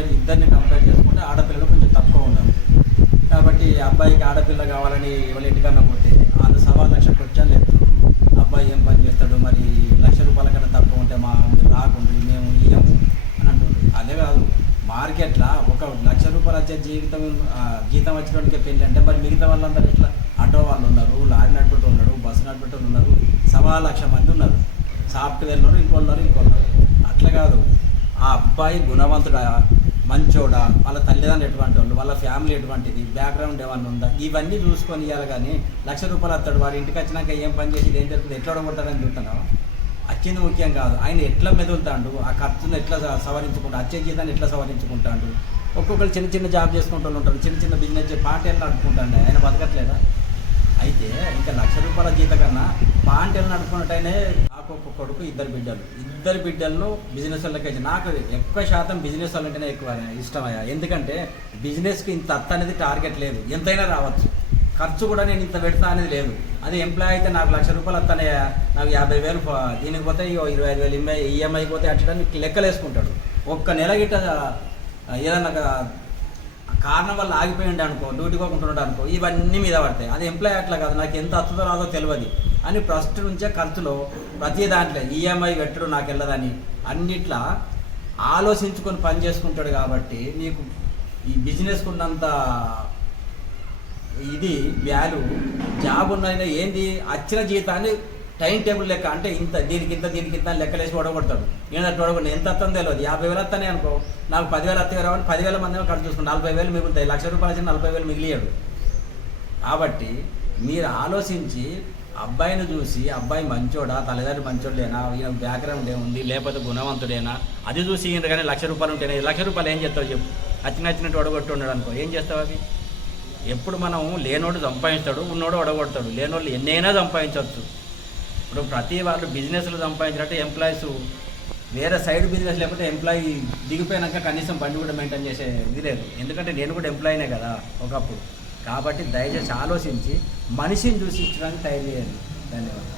ఇద్దరు ఇద్దరిని కంపేర్ చేసుకుంటే ఆడపిల్లలు కొంచెం తక్కువ ఉన్నారు కాబట్టి అబ్బాయికి ఆడపిల్ల కావాలని ఎవరు ఇంటికన్నా పోతే వాళ్ళు సవా లక్ష ఖర్చు లేదు. అబ్బాయి ఏం పని చేస్తాడు? మరి లక్ష రూపాయల కన్నా తక్కువ ఉంటే మా మీరు రాకుండా మేము ఇయ్యము అని అంటుంది అదే కాదు మార్కెట్లో ఒక లక్ష రూపాయలు వచ్చే జీవితం జీతం వచ్చినట్టుగా పెళ్ళి అంటే మరి మిగతా వాళ్ళందరూ ఇట్లా ఆటో వాళ్ళు ఉన్నారు లారీ నడిపెట్టు ఉన్నారు బస్సు నడిపెట్టు ఉన్నారు సవా లక్ష మంది ఉన్నారు. సాఫ్ట్వేర్లో ఇంకోళ్ళు ఉన్నారు ఇంకోళ్ళు అట్లా కాదు ఆ అబ్బాయి గుణవంతుడా? మంచోడా వాళ్ళ తల్లిదండ్రులు ఎటువంటి వాళ్ళు వాళ్ళ ఫ్యామిలీ ఎటువంటిది బ్యాక్గ్రౌండ్ ఏమన్నా ఉందా? ఇవన్నీ చూసుకొని ఇవ్వాలి కానీ లక్ష రూపాయలు వస్తాడు వారి ఇంటికి వచ్చినాక ఏం పని చేసి ఏం జరుగుతుంది ఎట్లా కొడతాడని చూస్తున్నావా? వచ్చింది ముఖ్యం కాదు. ఆయన ఎట్లా మెదులుతాడు ఆ ఖర్చును ఎట్లా సవరించుకుంటా వచ్చే జీతాన్ని ఎట్లా సవరించుకుంటాడు? ఒక్కొక్కరు చిన్న చిన్న జాబ్ చేసుకుంటూ ఉంటారు చిన్న చిన్న బిజినెస్ పార్టీలు నడుపుకుంటాడు. ఆయన బతకట్లేదా? అయితే ఇంకా లక్ష రూపాయల జీతం కన్నా పాంటలు నడుపుకున్నట్టయినే నాకు ఒక కొడుకు ఇద్దరు బిడ్డలు. ఇద్దరు బిడ్డలను బిజినెస్ వాళ్ళకి నాకు ఎక్కువ శాతం బిజినెస్ వాళ్ళంటేనే ఎక్కువ ఇష్టమయ్యా. ఎందుకంటే బిజినెస్కి ఇంత అత్త అనేది టార్గెట్ లేదు. ఎంతైనా రావచ్చు. ఖర్చు కూడా నేను ఇంత పెడతా అనేది లేదు. అదే ఎంప్లాయ్ అయితే నాకు లక్ష రూపాయలు వస్తానయ్యా నాకు యాభై వేలు దీనికి పోతే ఇగో ఇరవై ఐదు వేలు ఈఎంఐ ఈఎంఐ పోతే అట్టడానికి లెక్కలు వేసుకుంటాడు ఒక్క నెల గిట్ట ఏదన్నా ఒక కారణం వల్ల ఆగిపోయిండు అనుకో డ్యూటీ పోకుండా అనుకో ఇవన్నీ మీద పడతాయి. అది ఎంప్లాయ్ అట్లా కాదు. నాకు ఎంత వస్తుందో రాదో తెలియదు అని ఫస్ట్ నుంచే ఖర్చులో ప్రతి దాంట్లో ఈఎంఐ పెట్టడు నాకు వెళ్ళదని. అన్నిట్లా ఆలోచించుకొని పని చేసుకుంటాడు కాబట్టి నీకు ఈ బిజినెస్కి ఉన్నంత ఇది వాల్యూ జాబ్ ఉన్నైనా ఏంది? వచ్చిన జీతాన్ని టైం టేబుల్ లెక్క అంటే ఇంత దీనికి ఇంత దీనికి ఇంత లెక్కలేసి లెక్కలేసి ఓడగొడతాడు. అట్లా ఓడగొట్టి ఎంత వస్తుందో తెలియదు యాభై వేలు వస్తానే అనుకో. నాకు పదివేలు వస్తాయి రావాలి పదివేల మంది ఖర్చు చూసుకుంటాను నలభై వేలు మిగులుతాయి. లక్ష రూపాయలు నలభై వేలు మిగిలియాడు. కాబట్టి మీరు ఆలోచించి అబ్బాయిని చూసి అబ్బాయి మంచోడా? తల్లిదండ్రులు మంచోడేనా ఈయన బ్యాక్గ్రౌండ్ ఏముంది? లేకపోతే గుణవంతుడేనా? అది చూసి ఈయన కానీ లక్ష రూపాయలు ఉంటేనే లక్ష రూపాయలు ఏం చేస్తావు చెప్పు. నచ్చిన నచ్చినట్టు ఒడగొట్టి ఉన్నాడు అనుకో ఏం చేస్తావు అవి? ఎప్పుడు మనం లేనోడు సంపాదిస్తాడు ఉన్నోడు ఒడగొడతాడు. లేనోళ్ళు ఎన్నైనా సంపాదించవచ్చు. ఇప్పుడు ప్రతి వాళ్ళు బిజినెస్లు సంపాదించినట్టు ఎంప్లాయీస్ వేరే సైడ్ బిజినెస్ లేకపోతే ఎంప్లాయీ దిగిపోయినాక కనీసం బండి కూడా మెయింటైన్ చేసే ఇది లేదు. ఎందుకంటే నేను కూడా ఎంప్లాయీనే కదా ఒకప్పుడు. కాబట్టి దయచేసి ఆలోచించి మనిషిని చూసి ఇచ్చడానికి తయారు చేయండి. ధన్యవాదాలు.